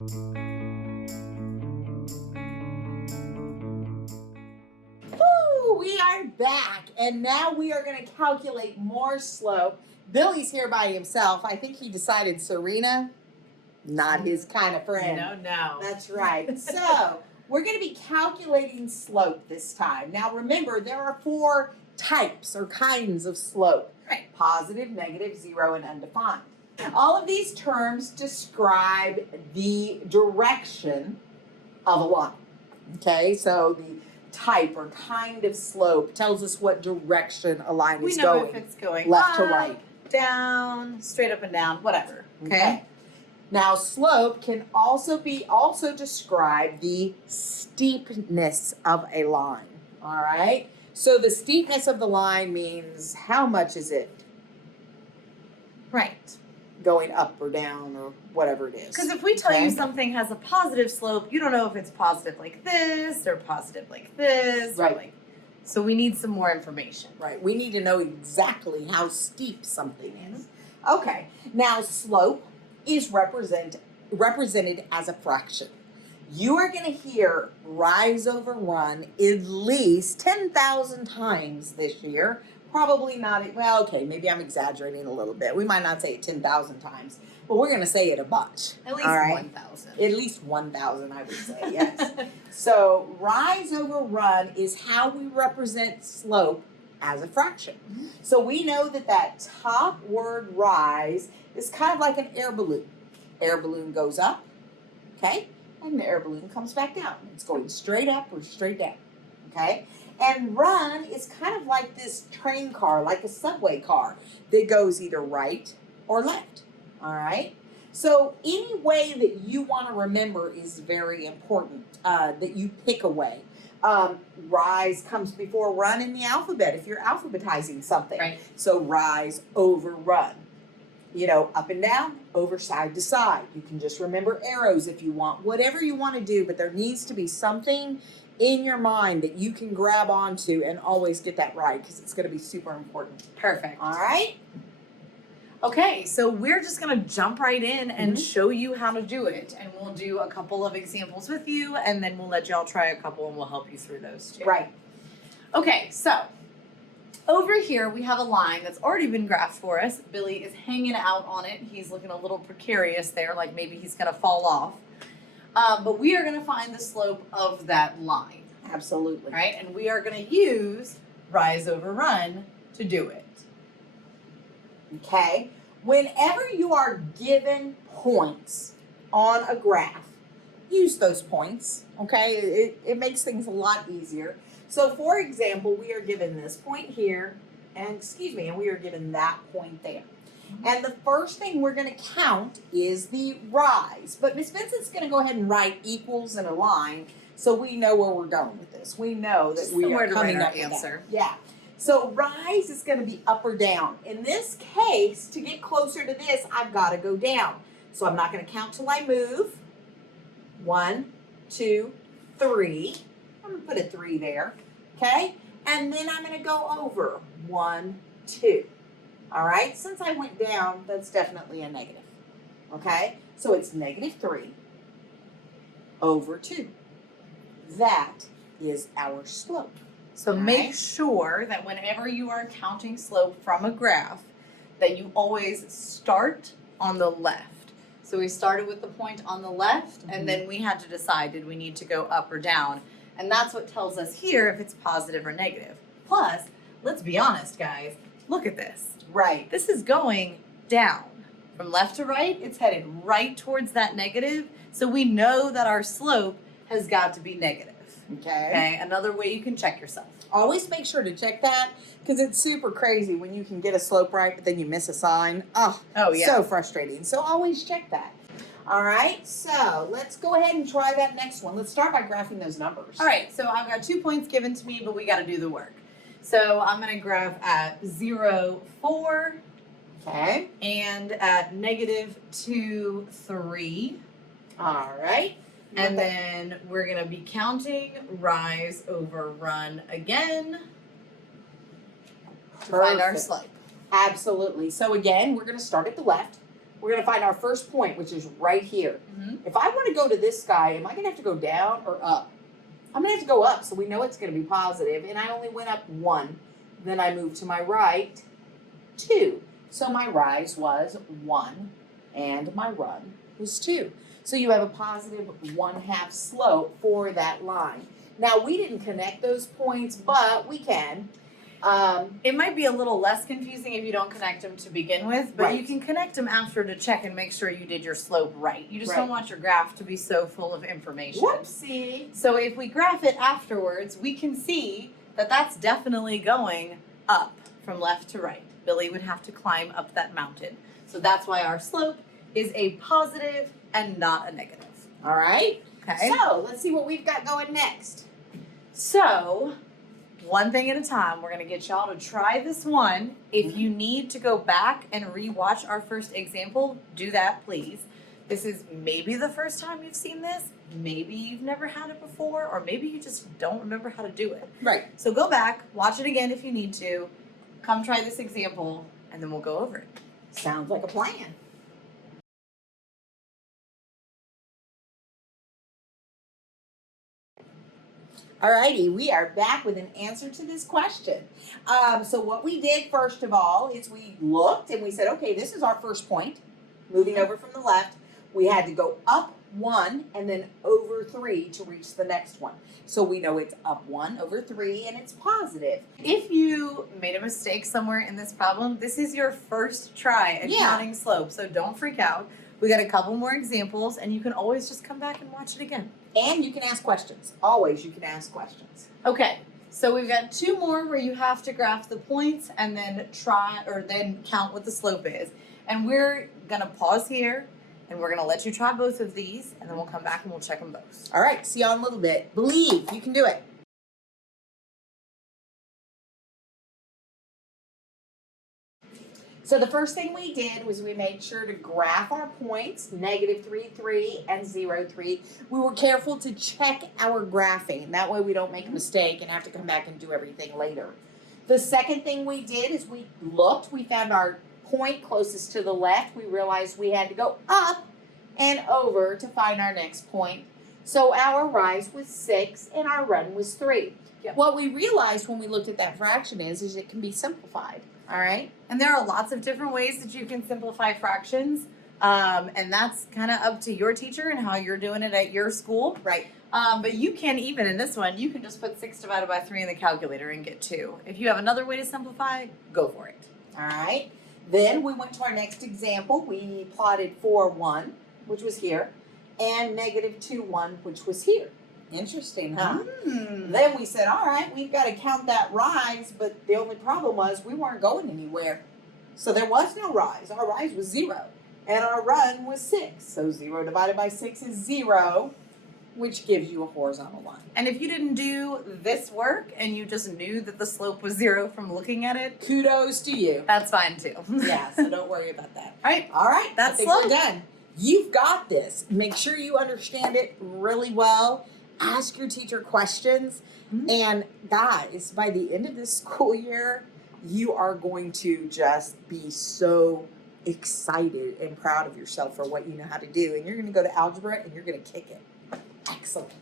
Woo, we are back, and now we are going to calculate more slope. Billy's here by himself. I think he decided Serena, not his kind of friend. No. That's right. So we're going to be calculating slope this time. Now remember, there are 4 types or kinds of slope. Right. Positive, negative, zero, and undefined. All of these terms describe the direction of a line. Okay, so the type or kind of slope tells us what direction a line We is know going. if it's going left up, to right. down, straight up and down, whatever. Okay. Now, slope can also describe the steepness of a line. All right. So the steepness of the line means how much is it Right. going up or down or whatever it is. Because if we tell you Okay. something has a positive slope, you don't know if it's positive like this or positive like this. Right. Or like, so we need some more information. Right. We need to know exactly how steep something is. Okay. Now, slope is represented as a fraction. You are going to hear rise over run at least 10,000 times this year. Probably not, well, okay, maybe I'm exaggerating a little bit. We might not say it 10,000 times, but we're going to say it a bunch. At least all right? 1,000. At least 1,000, I would say, yes. So rise over run is how we represent slope as a fraction. Mm-hmm. So we know that top word rise is kind of like an air balloon. Air balloon goes up, okay? And the air balloon comes back down. It's going straight up or straight down, okay? And run is kind of like this train car, like a subway car that goes either right or left, all right? So any way that you want to remember is very important, that you pick a way. Rise comes before run in the alphabet if you're alphabetizing something. Right. So rise over run. You know, up and down, over side to side. You can just remember arrows if you want, whatever you want to do, but there needs to be something in your mind that you can grab onto and always get that right because it's going to be super important. Perfect. All right? Okay, so we're just going to jump right in and Mhm. show you how to do it. And we'll do a couple of examples with you, and then we'll let y'all try a couple and we'll help you through those too. Right. Okay, so over here we have a line that's already been graphed for us. Billy is hanging out on it. He's looking a little precarious there, like maybe he's going to fall off. But we are going to find the slope of that line, Absolutely. right? And we are going to use rise over run to do it. Okay? Whenever you are given points on a graph, use those points, okay? It makes things a lot easier. So, for example, we are given this point here, and we are given that point there. And the first thing we're going to count is the rise. But Miss Vincent's going to go ahead and write equals in a line so we know where we're going with this. We know that we Somewhere are to coming write our up with answer. that. Yeah. So rise is going to be up or down. In this case, to get closer to this, I've got to go down. So I'm not going to count till I move. 1, 2, 3. I'm going to put a 3 there. Okay? And then I'm going to go over. 1, 2. All right? Since I went down, that's definitely a negative. Okay? So it's -3 over 2. That is our slope. So All make right. sure that whenever you are counting slope from a graph, that you always start on the left. So we started with the point on the left, and then we had to decide, did we need to go up or down? And that's what tells us here if it's positive or negative. Plus, let's be honest, guys, look at this. Right. This is going down. From left to right, it's headed right towards that negative. So we know that our slope has got to be negative. Okay, another way you can check yourself. Always make sure to check that because it's super crazy when you can get a slope right, but then you miss a sign. Oh yeah. So frustrating. So always check that. All right, so let's go ahead and try that next one. Let's start by graphing those numbers. All right, so I've got 2 points given to me, but we got to do the work. So I'm going to graph at 0, 4, Okay. and at -2, 3. All right. And then we're going to be counting rise over run again to find our Perfect. slope. Absolutely. So again, we're going to start at the left. we're gonna find our first point, which is right here. If I wanna go to this guy, am I gonna have to go down or up? I'm gonna have to go up, so we know it's gonna be positive, and I only went up 1. Then I moved to my right, 2. So my rise was 1, and my run was 2. So you have a positive 1/2 slope for that line. Now, we didn't connect those points, but we can. It might be a little less confusing if you don't connect them to begin with, but you Right. can connect them after to check and make sure you did your slope right. You just don't Right. want your graph to be so full of information. Whoopsie. So if we graph it afterwards, we can see that that's definitely going up from left to right. Billy would have to climb up that mountain. So that's why our slope is a positive and not a negative. All right. Okay? So let's see what we've got going next. So, one thing at a time, we're going to get y'all to try this one. If you need to go back and rewatch our first example, do that, please. This is maybe the first time you've seen this, maybe you've never had it before, or maybe you just don't remember how to do it. Right. So go back, watch it again if you need to, come try this example, and then we'll go over it. Sounds like a plan. Alrighty, we are back with an answer to this question. So what we did first of all is we looked and we said, okay, this is our first point. Moving over from the left, we had to go up 1 and then over 3 to reach the next one. So we know it's up 1 over 3 and it's positive. If you made a mistake somewhere in this problem, this is your first try at Yeah. counting slope, so don't freak out. We got a couple more examples, and you can always just come back and watch it again. And you can ask questions. Always you can ask questions. Okay, so we've got 2 more where you have to graph the points and then then count what the slope is. And we're gonna pause here, and we're gonna let you try both of these, and then we'll come back and we'll check them both. All right, see y'all in a little bit. Believe you can do it. So the first thing we did was we made sure to graph our points, -3, 3, and 0, 3. We were careful to check our graphing. That way we don't make a mistake and have to come back and do everything later. The second thing we did is we looked, we found our point closest to the left. We realized we had to go up and over to find our next point. So our rise was 6 and our run was 3. Yep. What we realized when we looked at that fraction is it can be simplified. All right. And there are lots of different ways that you can simplify fractions, and that's kind of up to your teacher and how you're doing it at your school. Right. But you can, even in this one, you can just put 6 divided by 3 in the calculator and get 2. If you have another way to simplify, go for it. All right. Then we went to our next example. We plotted 4, 1, which was here, and -2, 1, which was here. Interesting, huh? Then we said, all right, we've got to count that rise, but the only problem was we weren't going anywhere. So there was no rise. Our rise was 0, and our run was 6. So 0 divided by 6 is 0, which gives you a horizontal line. And if you didn't do this work and you just knew that the slope was 0 from looking at it, Kudos to you. that's fine too. Yeah, so don't worry about that. Right? All right, That's I think slow. we're done. You've got this. Make sure you understand it really well. Ask your teacher questions. Mhm. And guys, by the end of this school year, you are going to just be so excited and proud of yourself for what you know how to do. And you're going to go to algebra and you're going to kick it. Excellent.